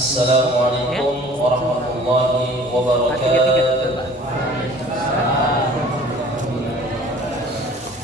Assalamualaikum warahmatullahi wabarakatuh.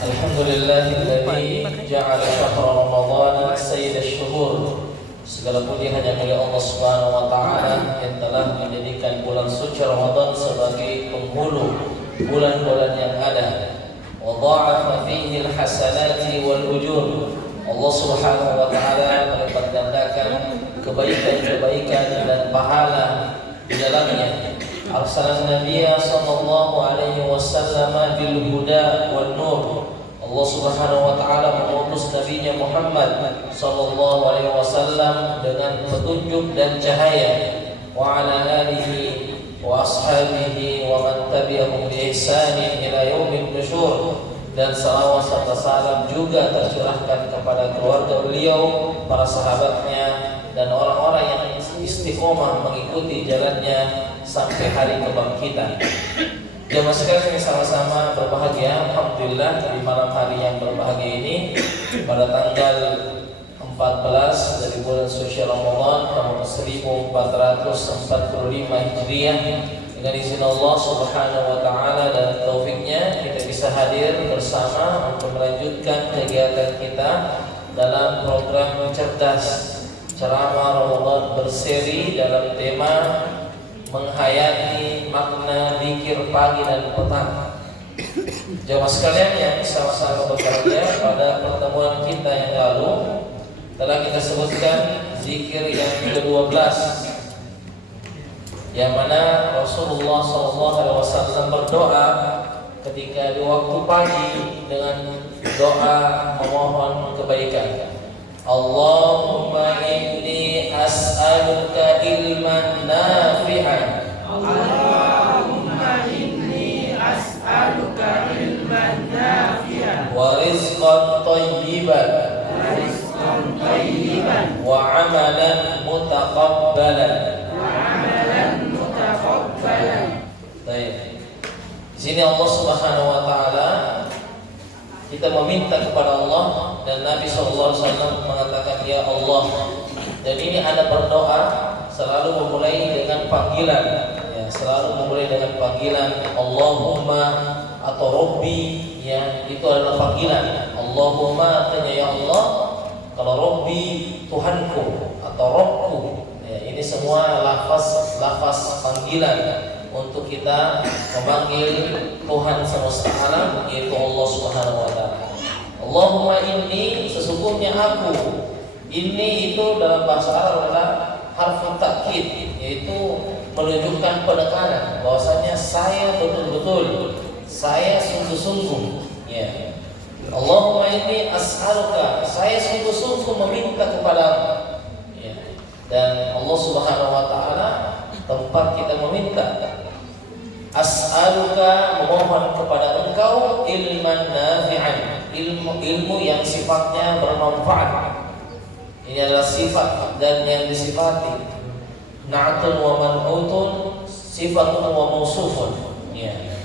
Alhamdulillahilladzi ja'ala syahra Ramadhan sayyidash syuhur. Segala puji hanya milik Allah Subhanahu wa taala yang telah menjadikan bulan suci Ramadan sebagai penghulu bulan-bulan yang ada. Wa dha'afa fihi al-hasanati wal ujur. Allah Subhanahu wa taala melipat gandakan kebaikan-kebaikan dan pahala di dalamnya. Arsalan Nabiyya sallallahu alaihi wasallam bil huda wan nur. Allah Subhanahu wa taala mengutus Nabi Muhammad sallallahu alaihi wasallam dengan petunjuk dan cahaya, wa ala alihi wa ashabihi wa man tabi'ahum bi ihsanin ila yaumil nusyur. Dan salawat serta salam juga tercurahkan kepada keluarga beliau, para sahabatnya, dan orang-orang yang istiqomah mengikuti jalannya sampai hari kebangkitan. Jemaah sekalian yang sama-sama berbahagia, alhamdulillah di malam hari yang berbahagia ini pada tanggal 14 dari bulan suci Ramadan tahun 1445 Hijriah, dengan izin Allah Subhanahu wa taala dan taufiknya kita bisa hadir bersama untuk melanjutkan kegiatan kita dalam program Cerdas Ceramah Ramadan berseri dalam tema menghayati makna zikir pagi dan petang. Jemaah sekalian yang sama-sama bekerja, pada pertemuan kita yang lalu telah kita sebutkan zikir yang ke-12, yang mana Rasulullah SAW berdoa ketika di waktu pagi dengan doa memohon kebaikan. Allahumma inni as'aluka ilman nafi'an. Allahumma inni as'aluka ilman nafi'an Wa rizqan thayyiban. Wa amalan mutaqabbalan. Baik. Di sini Allah Subhanahu wa taala kita meminta kepada Allah, dan Nabi SAW mengatakan ya Allah. Dan ini ada berdoa selalu memulai dengan panggilan, ya, selalu memulai dengan panggilan Allahumma atau Robbi, ya, itu adalah panggilan. Allahumma artinya ya Allah, kalau Robbi Tuhanku atau Robku, ya, ini semua lafaz panggilan untuk kita memanggil Tuhan semesta alam, yaitu Allah Subhanahu wa taala. Allahumma inni, sesungguhnya aku. Ini itu dalam bahasa Arab adalah harfu takkid, yaitu menunjukkan penekanan bahwasanya saya betul-betul, saya sungguh-sungguh, ya. Allahumma inni as'aluka, saya sungguh-sungguh meminta kepadamu, ya. Dan Allah Subhanahu wa taala tempat kita meminta. As'aluka, memohon kepada engkau ilman nafi'an, ilmu yang sifatnya bermanfaat. Ini adalah sifat dan yang disifati. Na'atun wa man'utun, sifatun wa mausufun, ya.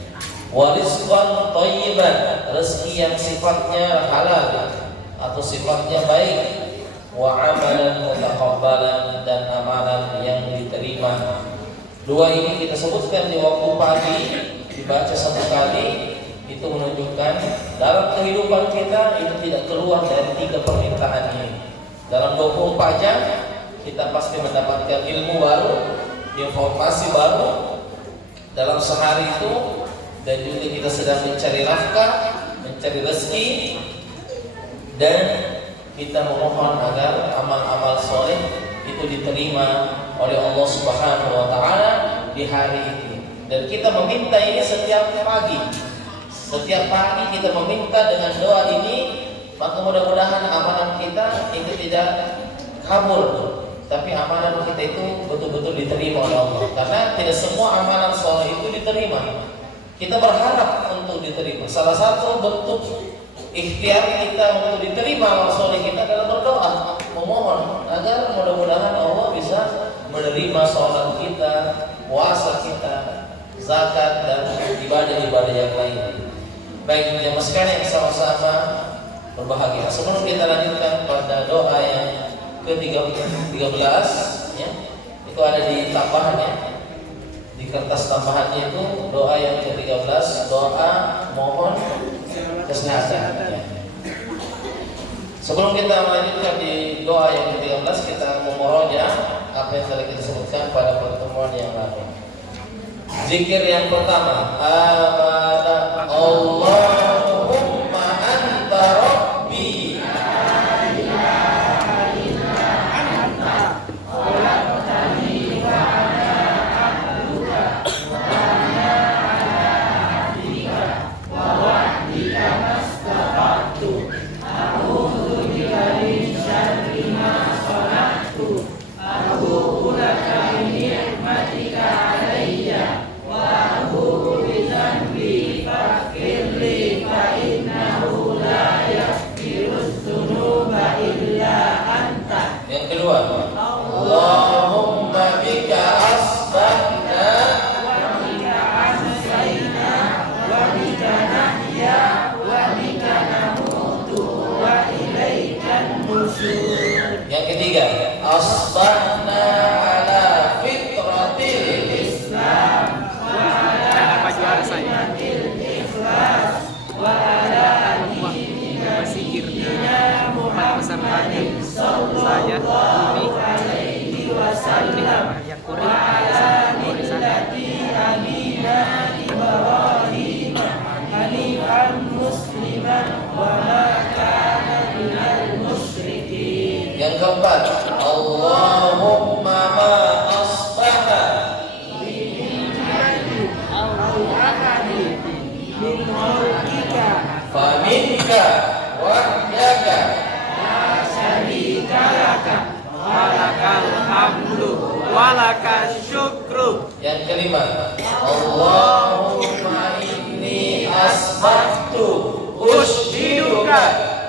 Wa rizqan thayyiban, rezeki yang sifatnya halal atau sifatnya baik. Wa amalan mutaqabbalan, dan amalan yang diterima. Dua ini kita sebutkan di waktu pagi, dibaca satu kali, itu menunjukkan dalam kehidupan kita itu tidak keluar dari tiga permintaan ini. Dalam 24 jam kita pasti mendapatkan ilmu baru, informasi baru dalam sehari itu, dan juga kita sedang mencari nafkah, mencari rezeki, dan kita memohon agar amal-amal soleh itu diterima oleh Allah Subhanahu wa taala di hari itu. Dan kita meminta ini setiap pagi. Setiap pagi kita meminta dengan doa ini, maka mudah-mudahan amalan kita itu tidak kabur, tapi amalan kita itu betul-betul diterima oleh Allah. Karena tidak semua amalan soleh itu diterima. Kita berharap untuk diterima. Salah satu bentuk ikhtiar kita untuk diterima amal soleh kita adalah berdoa, memohon agar mudah-mudahan Allah bisa menerima sholat kita, puasa kita, zakat, dan ibadah-ibadah yang lain. Baik jemaah sekalian yang sama-sama berbahagia. Sebelum kita lanjutkan pada doa yang ke-13, ya, Itu ada di tambahannya. Di kertas tambahannya itu doa yang ke-13, doa mohon kesehatan. Ya. Sebelum kita melanjutkan di doa yang ke-13, kita memohon ya apa yang tadi kita sebutkan pada pertemuan yang lalu. Zikir yang pertama, amana Allahumma anta rabbi. Yang kedua, Allahumma bika asbahna wa bika amsayna wa bika nahya wa bika namutu wa ilaikan nusyur. Yang ketiga, asbahna ala fitratil Islam wa ala sunnatil ikhlas wa ala dinina sayyidina Muhammadin sallallahu alaihi wasallam wa ala millati abina Ibrahim hanifan musliman wa ma kana minal musyrikin. Yang keempat, Allahumma ma asbaha min khalqika faminka wahdaka la syarika laka walakal hamdu walakal syukru. Yang kelima, Allahumma inni asbahtu Ushiduka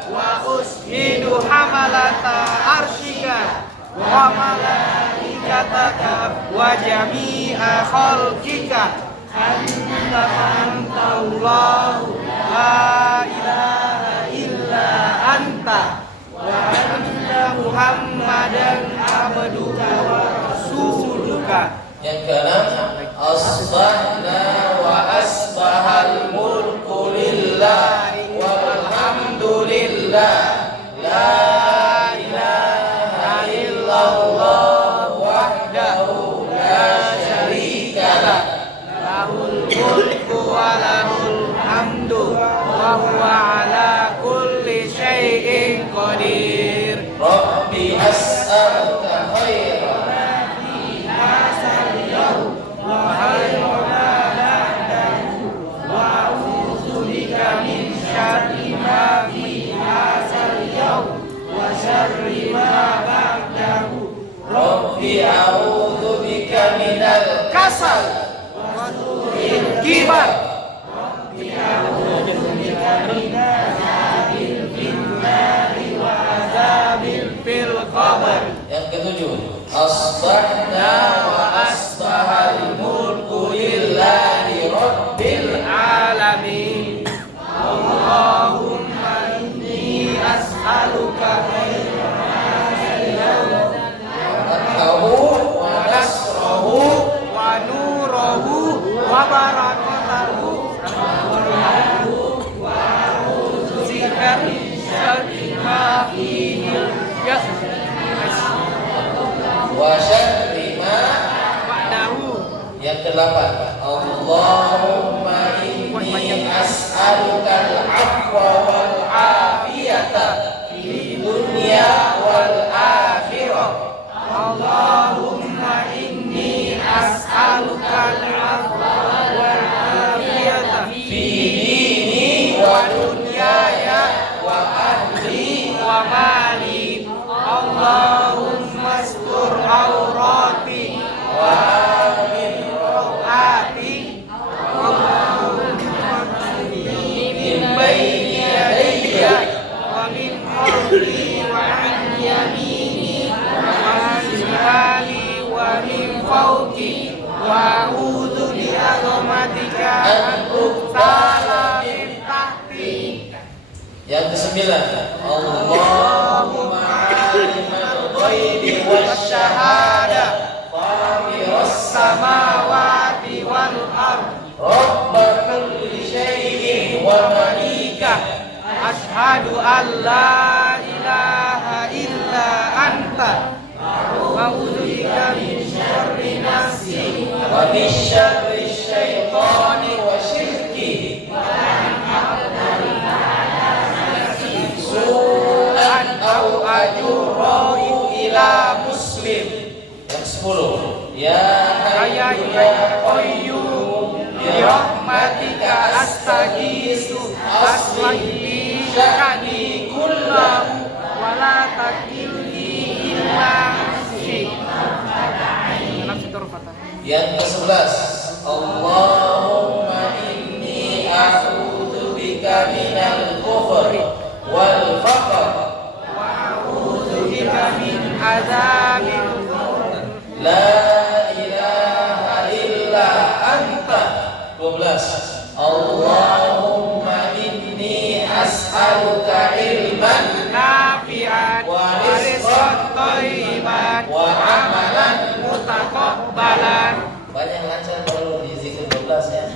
wa ushidu hamalata arshika wa malaikataka wa jami'a khalqika anta Allahu la ilaha illa anta wa anna Muhammadan abduka wa rasuluka. Yang keenam, asbahna wa asbahal mulku lillah walhamdulillah la ilaha illallah wahdahu la syarika lah Lahul mulku wa lahul hamdu wa huwa ala kulli syai'in qadir. Rabbi as'aluka khairan Wa khairuna ba'dahu wa a'udzu bika min syarri ma fi hadzal yawm wa syarri ma ba'dahu. Rabbi a'udzu bika minal Kasal wa su'il kibar. Rabbi a'udzu bika min azabil finnari wa azabil fil qabr. Yang ketujuh, asbahna wa asbahal mulku lillahi rabbil Alamin. Allahumma inni as'aluka khairan atahu wa nasrahu wa nurahu wa barakatahu wa a'udzu bika min syarri ma fihi wa syarri ma ba'dahu. Yang kedelapan, Allahumma inni as'aluka al-'afwa wal 'afiyata fid dunya wal akhirah. Allahumma inni as'aluka al-'afwa wal 'afiyata Fi dini wa dunyaya wa ahli wa mali. Allahumma astur aurati wa amin rawati. Allahumma min baini yadayya wa min khalfi wa an yamini wa an shimali wa min fawqi wa a'udzu bi azamatika an uqtala min tahti. Yang kesembilan, Allahumma alimul ghaibi wasyahada samawati wal ard Rabba kulli syai'in wa malikah Ashhadu an la ilaha illa anta A'udzubika min syarri nafsi wa min syarri syaitani wa syirkihi su'an au ajurrahu ila muslim. Yang 10. Ya hayyu ya qayyum bi rahmatika astaghiitsu aslih li sya'ni kullahu wa la takilni illa nafsi. Yang ke-11. Allahumma inni a'udzubika minal kufri wal faqr wa a'udzubika min adzabil qabr la ilaha illa anta. 12. Allahumma inni as'aluka ilman nafi'an wa rizqan thayyiban wa amalan mutaqabbalan. Banyak lancar perlu di zikir 12 ya.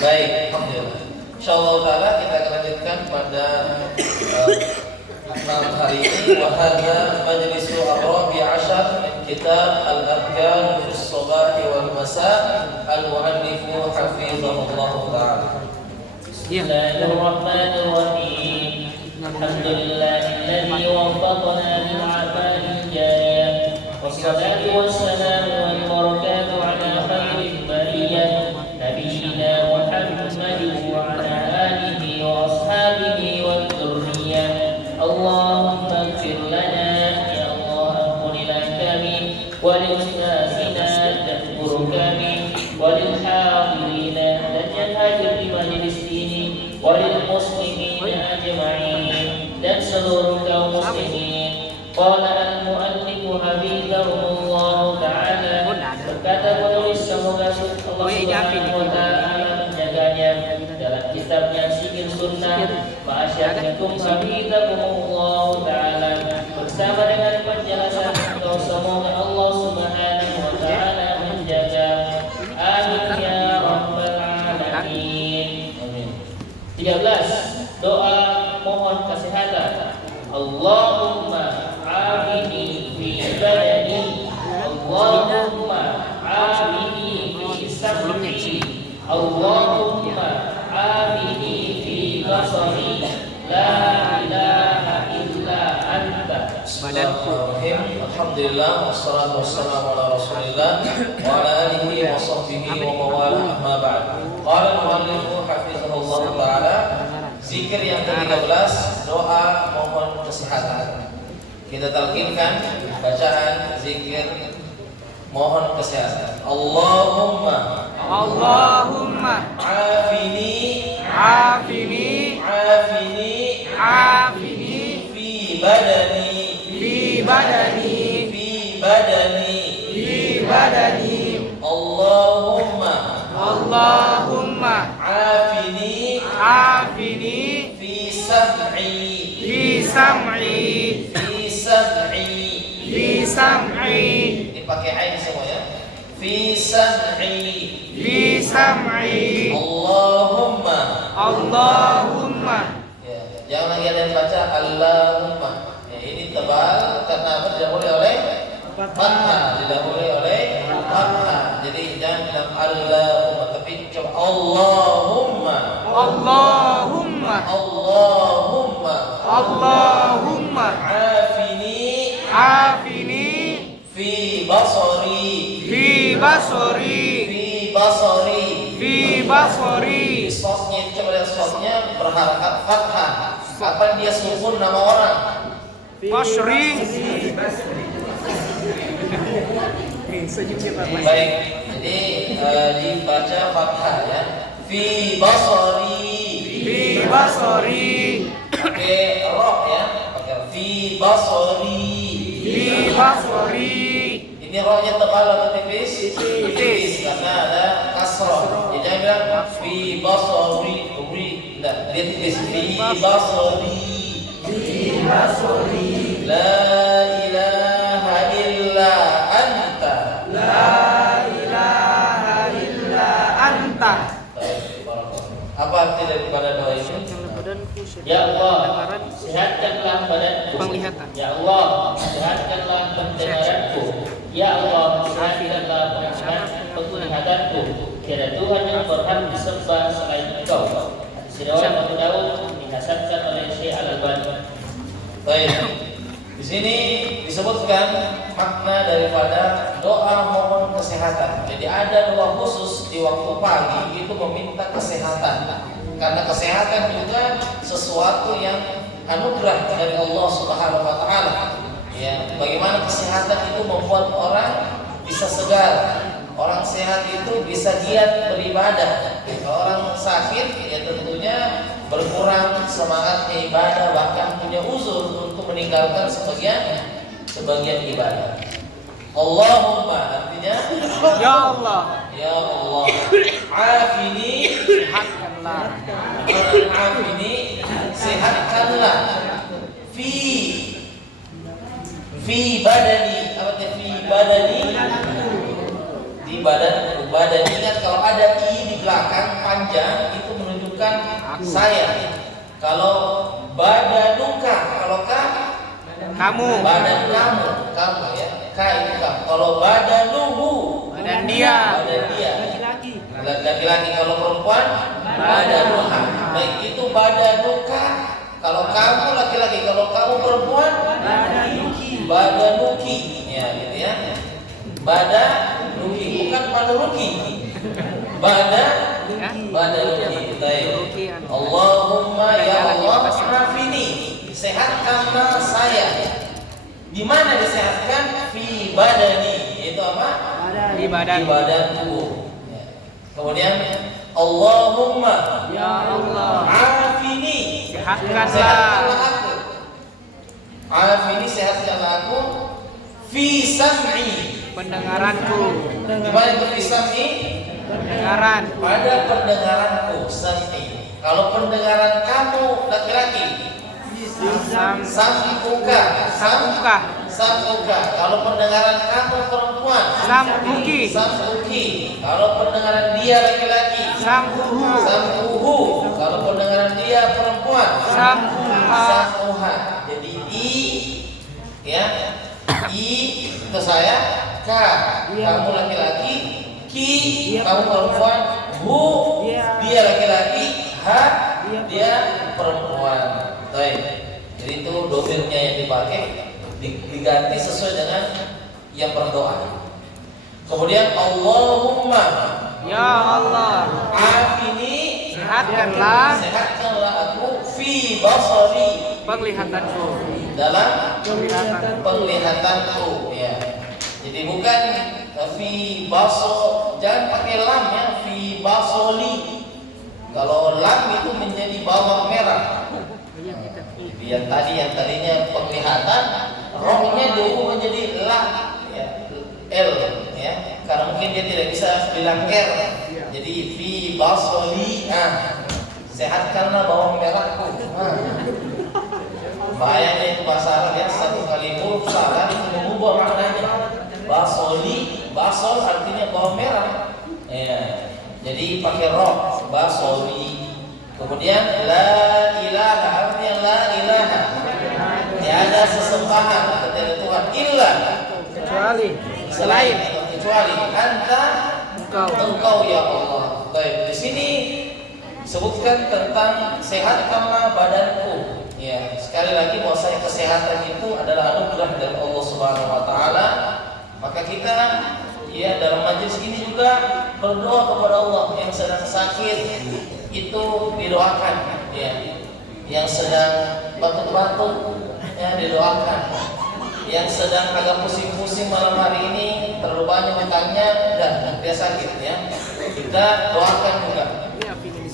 Baik, alhamdulillah. Insyaallah taala kita akan lanjutkan pada malam hari ini. Wa hadza majlisu ar-rabi' ashar min kitab al-arkan fi as-sabah wal masa' al-mu'allif hafizahullah taala. Bismillahirrahmanirrahim. Alhamdulillahilladzi waffaqana lil 'amalil jariyyah. Wassalatu wassalamu wal barakatuh ala khairil bariyah nabiyyina Muhammadin wa ala alihi wa ashabihi wal dzurriyyah. Allahumma ighfir lana ya Allah, ampunilah kami wa li ustazina dan guru kami wa lil hadirina dan yang hadir di majelis ini wa lil muslimina ajma'in dan seluruh kaum muslimin. Qala al-muallif hafizahullah ta'ala, berkata penulis semoga Allah Subhanahu wa ta'ala menjaganya dalam kitabnya Zikir Sunnah ma'asyarakum hafizahullah ta'ala bersama dengan penjelasan engkau semoga Allah Subhanahu wa ta'ala menjaga. Amin ya rabbal alamin. Amin. 13. Doa mohon kesehatan. Allahumma afini fi badani, Allahumma afini fi sam'i, Allahumma afini fi basari, la ilaha illa anta. Bismillahirrahmanirrahim. Alhamdulillah wassalatu wassalamu ala Rasulillah wa ala alihi wa sahbihi wa mawala amma ba'd. Qala al-muallif hafizahullah ta'ala, zikir yang ke-13, doa mohon kesehatan. Kita talqinkan bacaan zikir mohon kesehatan. Allahumma afini afini fi badani Allahumma afini fi sam'i. Dipakai ain semua ya. Fi sam'i. Allahumma. Ya, jangan lagi ada yang baca Allahumma. Ya, ini tebal karena apa? Didahului oleh fathah, didahului oleh fathah. Jadi jangan bilang Allahumma, tapi coba Allahumma. Afini fi basori. Sosnya itu coba lihat sosnya berharakat fathah. Kapan dia sukun nama orang? Basri. Baik, jadi dibaca fathah ya. Fi basori. Pakai roh ya. Pakai fi basori. Ini rohnya tebal atau tipis? Tipis karena ada kasroh. Jadi jangan bilang fi basori. Tidak, dia tipis. Fi basori. La ilaha illa anta. pemerintah. Apa arti daripada doa ini? Ya Allah, sehatkanlah badanku. Penglihatan. Ya Allah, sehatkanlah pendengaranku. Ya Allah, sehatkanlah penglihatanku. Tiada Tuhan yang berhak disembah selain Engkau. Hadis riwayat Abu Dawud dihasankan oleh Syekh Al-Albani. Baik. Di sini disebutkan makna daripada doa mohon kesehatan. Jadi ada doa khusus di waktu pagi itu meminta kesehatan. Karena kesehatan juga sesuatu yang anugerah dari Allah Subhanahu wa taala. Ya, bagaimana kesehatan itu membuat orang bisa segar. Orang sehat itu bisa giat beribadah. Kalau orang sakit ya tentunya berkurang semangatnya ibadah, bahkan punya uzur untuk meninggalkan sebagian ibadah. Allahumma artinya Ya Allah, ya Allah, afini, sehatkanlah. afini, sehatkanlah fi badani, apa itu fi badani? Di badan, ingat kalau ada i di belakang panjang itu menunjukkan saya. Kalau badanuka, kalau Kamu, badan kamu ya, ka itu kamu. Kalau badanuhu, badan dia. Laki-laki. Kalau perempuan badanuha. Baik, itu badanuka. Kalau kamu laki-laki, kalau kamu perempuan badanuki. Ya, gitu ya. Badanuki, bukan badanuki. Badanuki. Baik. Allahumma ya Allah, afini, sehatkanlah saya. Di mana disehatkan? Fi badani, itu apa? Di badan. Di badan tubuh. Ya. Kemudian Allahumma Ya Allah, afini, sehatkanlah. aku. Afini, sehatkanlah aku. Fi sam'i, Pendengaranku. di mana itu fi sam'i? Pendengaran. Pada pendengaranku, sam'i. Kalau pendengaran kamu laki-laki, sam'uka. Kalau pendengaran kamu perempuan, sam'uki. Kalau pendengaran dia laki-laki, sam'uhu. Kalau pendengaran dia perempuan, sam'uha. Jadi ya, itu saya, ka kamu laki-laki, ki kamu perempuan, hu dia laki-laki, ha dia perempuan. Baik. Jadi itu domirnya yang dipakai diganti sesuai dengan yang berdoa. Kemudian Allahumma Ya Allah, afini, sehatkanlah aku fi basari, penglihatanku. dalam Penglihatan. penglihatanku ya. Jadi bukan fi baso, jangan pakai lam ya, fi basoli. Kalau lam itu menjadi bawang merah. Yang tadinya penglihatan, rohnya diubah menjadi la ya, l ya. Karena mungkin dia tidak bisa bilang r. Jadi fi basoli, sehatkanlah bawang merahku. Bahayanya itu bahasa Arab ya, satu kali huruf salah itu mengubah maknanya. Basol artinya bawang merah. Ya. Jadi pakai roh, basoli. Kemudian la ilaha, artinya la ilaha. Tiada sesembahan kepada Tuhan illa, Kecuali selain kecuali anta, engkau ya Allah. Baik, di sini sebutkan tentang sehatkanlah badanku. Ya, sekali lagi bahwasanya kesehatan itu adalah anugerah dari Allah Subhanahu wa taala. Maka kita ya dalam majelis ini juga berdoa kepada Allah. Yang sedang sakit itu didoakan ya. Yang sedang batuk-batuk ya didoakan. Yang sedang agak pusing-pusing malam hari ini, terlalu banyak makannya dan dia sakit ya. Kita doakan juga.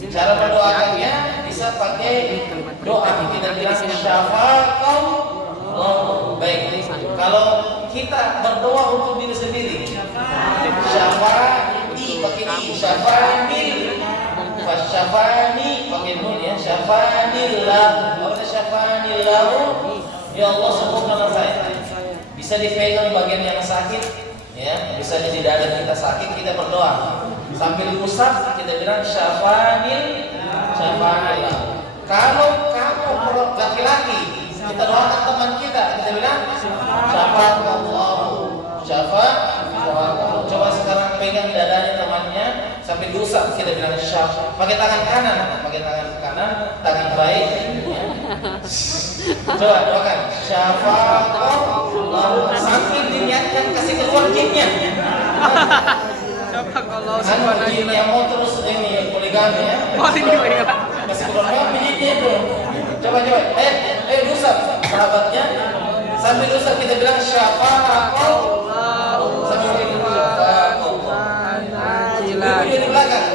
Cara mendoakannya bisa pakai doa. Kita bilang syafa'au Allah. Baik. Kalau kita berdoa untuk diri sendiri, syafa'i pakai i, syafa'nil, fasyafa'ni pakai nun ya, syafa'nillah. Apa syafa'nillah? Ya Allah, sembuhkanlah saya. Bisa dipegang bagian yang sakit, ya. Misalnya di dada kita sakit, kita berdoa. Sambil usap kita bilang syafanil syafanillah. Kalau kamu laki-laki kita doakan teman kita bilang syafanallahu syafanallahu. Coba sekarang pegang dadanya temannya sampai diusap kita bilang syaf. Pakai tangan kanan, tangan baik. Coba doakan syafanallahu sambil diniatkan kasih keluar jinnya. Kalau yang mau terus ini poligami ya. Masih keluar jinnya itu. Coba. Usap sahabatnya sambil usap kita bilang syafa'allahu sambil syafa'allahu di belakang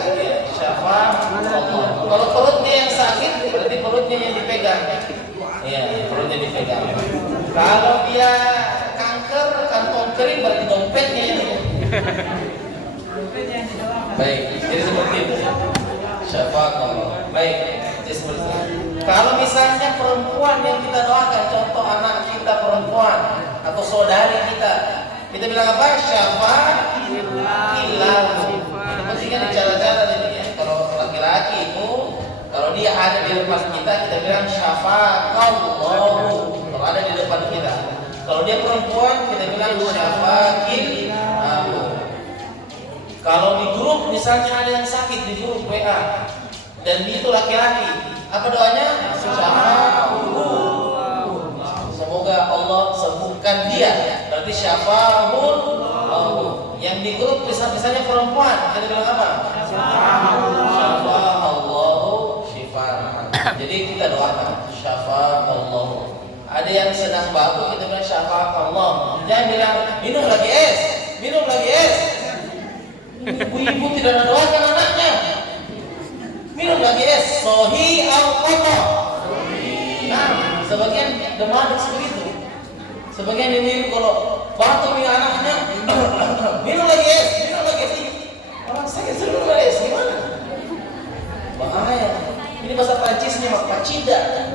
syafa'allahu. Kalau perutnya yang sakit berarti perutnya yang dipegang. Iya, perutnya dipegang. Kalau dia kanker, kantong kering berarti dompetnya yang baik, jadi seperti itu. Syafa'allahu. Baik, jadi seperti itu. Kalau misalnya perempuan yang kita doakan, contoh anak kita perempuan atau saudari kita bilang apa? Syafa'illah. Ini pentingnya di cara-cara ini ya. Kalau laki-laki itu, kalau dia ada di depan kita bilang syafa'allahu. Kalau ada di depan kita. Kalau dia perempuan, kita bilang syafa'illahu. Kalau di grup misalnya ada yang sakit di grup WA dan itu laki-laki, apa doanya? Syafa'ullahu. Semoga Allah sembuhkan dia. Berarti syafa'ullahu. Yang di grup misalnya perempuan, kita bilang apa? Syafa'allahu syifaan. Jadi kita doakan syafa'allahu. Ada yang sedang batuk, kita bilang syafa'allahu. Jangan bilang minum lagi es. Ibu-ibu tidak doakan anaknya. Minum lagi es, sohi al-qata. Nah, sebagian demam seperti itu. Sebagian ini kalau batuk punya anaknya, minum lagi es. Orang sakit suruh minum es, gimana? Bahaya. Ini bahasa Prancisnya mak pacida.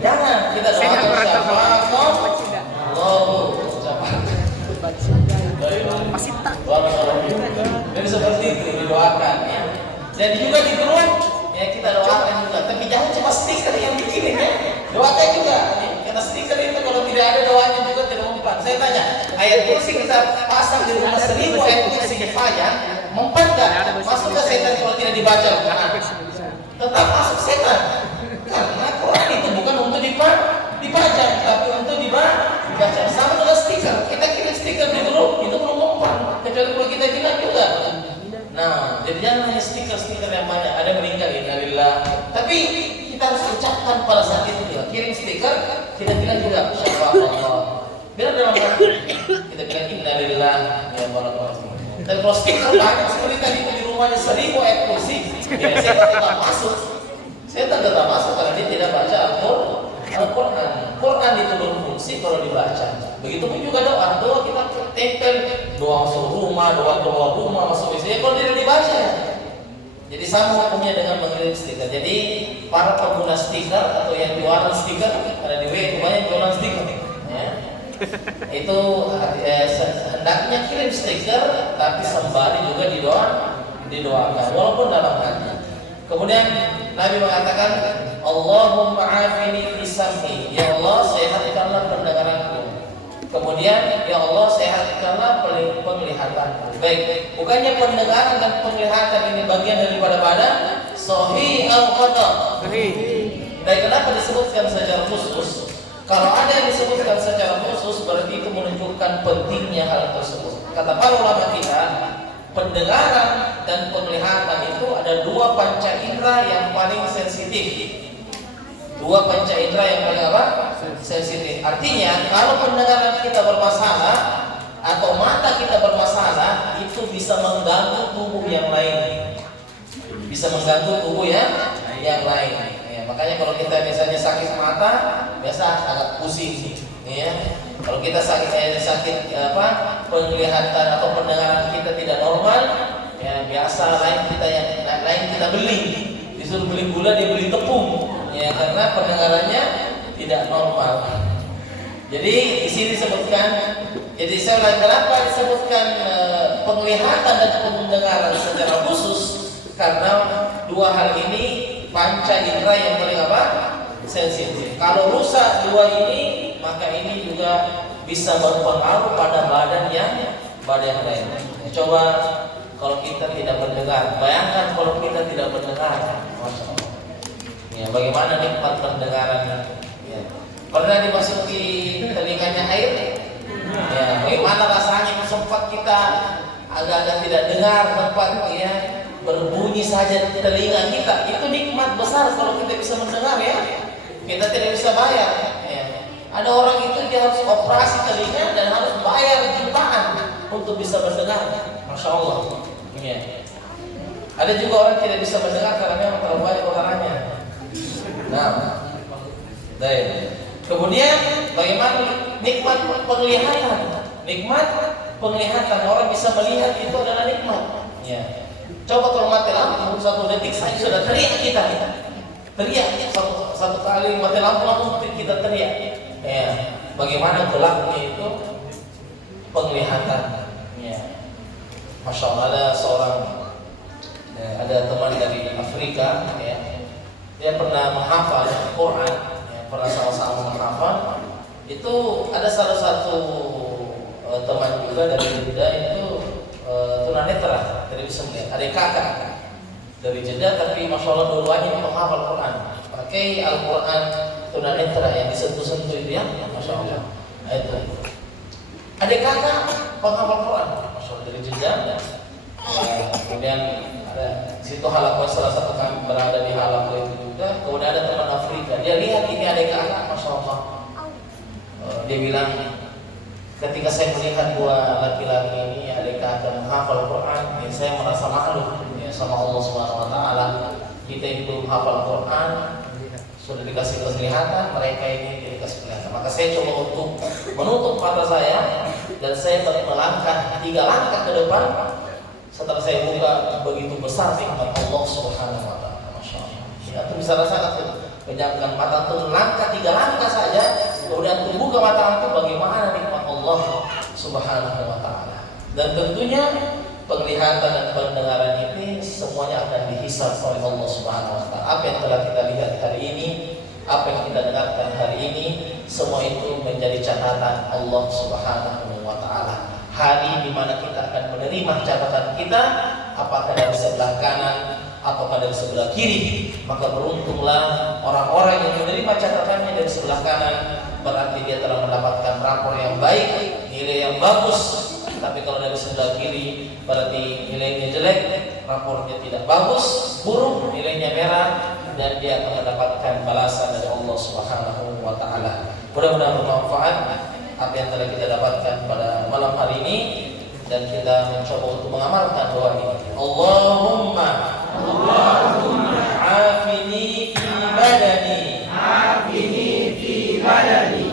Jangan kita doakan syafa'allahu. Jadi seperti itu didoakan ya. Dan juga di grup ya kita doakan juga. Tapi jangan cuma stiker yang bikin ya. Doakan juga. Karena stiker itu kalau tidak ada doanya juga tidak mempan. Saya tanya, ayat kursi kita pasang di rumah 1000 ayat kursi dipajang, mempan nggak? Masuk ke setan kalau tidak dibaca? Tetap masuk setan. Karena Quran itu bukan untuk dipajang, tapi untuk dibaca. Sama dengan stiker. Kita kirim stiker di grup itu belum mempan. Kecuali kalau kita bilang juga. Nah, jadi jangan hanya stiker-stiker yang banyak. Ada meninggal innalillah. Tapi kita harus ucapkan pada saat itu juga. Kirim stiker, kita bilang juga syafa'allah. Biar dalam hati kita bilang innalillah ya barakallahu. Dan kalau stiker banyak seperti tadi di rumahnya 1000 ayat kursi, ya saya tetap masuk. Saya tetap masuk karena dia tidak baca Al-Quran. Quran itu berfungsi kalau dibaca. Begitupun juga doa kita tempel, doa masuk rumah, doa keluar rumah, masuk WC kalau tidak dibaca. Jadi sama hukumnya dengan mengirim stiker. Jadi para pengguna stiker atau yang jualan stiker, ada di WA itu banyak jualan stiker. Ya. Itu hendaknya kirim stiker, tapi sembari juga didoakan, walaupun dalam hati. Kemudian Nabi mengatakan, Allahumma afini fi sam'i. Ya Allah, sehatkanlah pendengaranku. Kemudian, ya Allah, sehatkanlah penglihatanku. Baik, bukannya pendengaran dan penglihatan ini bagian daripada badan? Sahih al-qadar. Baik, kenapa disebutkan secara khusus? Kalau ada yang disebutkan secara khusus, berarti itu menunjukkan pentingnya hal tersebut. Kata para ulama kita, pendengaran dan penglihatan itu ada dua panca indera yang paling sensitif. Dua panca indera yang paling apa? Sensitif. Artinya kalau pendengaran kita bermasalah atau mata kita bermasalah, itu bisa mengganggu tubuh yang lain. Bisa mengganggu tubuh yang lain. Ya, makanya kalau kita misalnya sakit mata, biasa agak pusing. Ya. Kalau kita sakit penglihatan atau pendengaran kita tidak normal, ya biasa lain kita beli, disuruh beli gula dia beli tepung, ya karena pendengarannya tidak normal. Jadi di sini disebutkan, jadi saya ulang kenapa disebutkan penglihatan dan pendengaran secara khusus, karena dua hal ini panca indera yang paling apa? Sensitif. Kalau rusak dua ini, maka ini juga bisa berpengaruh pada badan yang lain. Coba kalau kita tidak mendengar, bayangkan kalau kita tidak mendengar, Masya Allah. Ya, bagaimana nikmat pendengaran? Ya. Pernah dimasuki telinganya air? Ya, bagaimana rasanya sempat kita agak-agak tidak dengar, tempat ya berbunyi saja telinga kita. Itu nikmat besar kalau kita bisa mendengar ya. Kita tidak bisa bayar. Ya. Ada orang itu dia harus operasi telinga dan harus bayar jutaan untuk bisa mendengar. Masya Allah. Ya. Ada juga orang tidak bisa mendengar karena memang terlalu banyak orangnya. Nah, baik. Kemudian bagaimana nikmat penglihatan? Nikmat penglihatan, orang bisa melihat itu adalah nikmat. Ya. Coba kalau mati lampu 1 detik saja sudah teriak kita. Teriak satu kali mati lampu langsung kita teriak. Ya. Bagaimana gelapnya itu penglihatan. Ya. Masya Allah, ada teman dari Afrika ya. Dia pernah menghafal Quran, ya, pernah sama-sama menghafal. Itu ada salah satu teman juga dari Jeddah itu tunanetra, tidak bisa melihat. Ada kakak dari Jeddah, tapi Masya Allah dua-duanya menghafal Quran. Pakai Al-Quran tunanetra yang disentuh-sentuh itu ya, Masya Allah. Itu. Ada kakak penghafal Quran, Masya Allah dari Jeddah. Kemudian ada situ halaqah, salah satu kami berada di halaqah itu juga. Kemudian ada teman Afrika, dia lihat ini ada kakak, Masya Allah. Dia bilang, ketika saya melihat dua laki-laki ini ada kakak menghafal Quran, ya saya merasa malu ya, sama Allah Subhanahu Wa Taala. Kita itu hafal Quran, sudah dikasih penglihatan, mereka ini dikasih penglihatan. Maka saya coba untuk menutup mata saya dan saya melangkah 3 langkah ke depan. Setelah saya buka, begitu besar nikmat Allah Subhanahu Wa Taala. Masya Allah. Ya, itu bisa rasakan tuh. Pejamkan mata tuh langkah 3 langkah saja, kemudian tuh buka mata itu bagaimana nikmat Allah Subhanahu Wa Taala. Dan tentunya penglihatan dan pendengaran ini semuanya akan dihisab oleh Allah Subhanahu Wa Taala. Apa yang telah kita lihat hari ini, apa yang kita dengarkan hari ini, semua itu menjadi catatan Allah Subhanahu Wa Taala. Hari di mana kita akan menerima catatan kita, apakah dari sebelah kanan ataukah dari sebelah kiri. Maka beruntunglah orang-orang yang menerima catatannya dari sebelah kanan, berarti dia telah mendapatkan rapor yang baik, nilai yang bagus. Tapi kalau dari sebelah kiri, berarti nilainya jelek, rapornya tidak bagus, buruk, nilainya merah, dan dia akan mendapatkan balasan dari Allah Subhanahu Wa Taala. Mudah-mudahan bermanfaat apa yang telah kita dapatkan pada malam hari ini, dan kita mencoba untuk mengamalkan doa ini. Allahumma afini fi badani,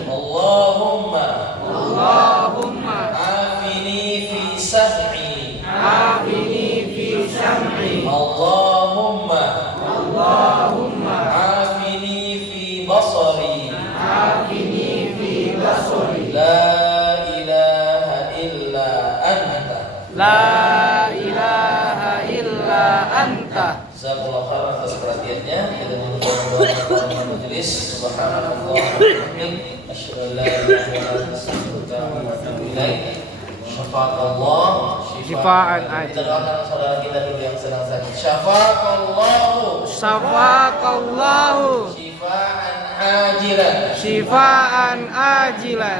Allahumma afini fi sam'i, Allahumma afini fi basari, La ilaha illa anta. Jazakallahu khairan atas perhatiannya. Kita tutup dengan majelis. Subhanallah wa bihamdihi, asyhadu an la ilaha illa anta, astaghfiruka wa atubu ilaik. Syafaqallah syifaan ajil. Kita doakan saudara kita dulu yang sedang sakit. Syafaqallahu syifaan ajilan.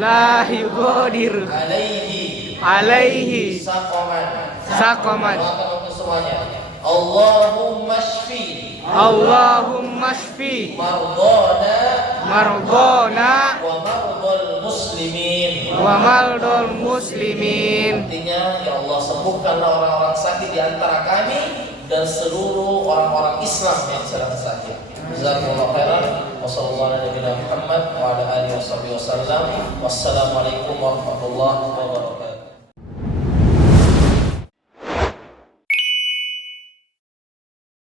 La yughadiru alaihi saqaman. Allahumma shfi mardana wa mardal muslimin. Artinya, ya Allah, sembuhkanlah orang-orang sakit di antara kami dan seluruh orang-orang Islam yang sedang sakit. Jazakumullahu khairan. Wassalamualaikum warahmatullahi wabarakatuh.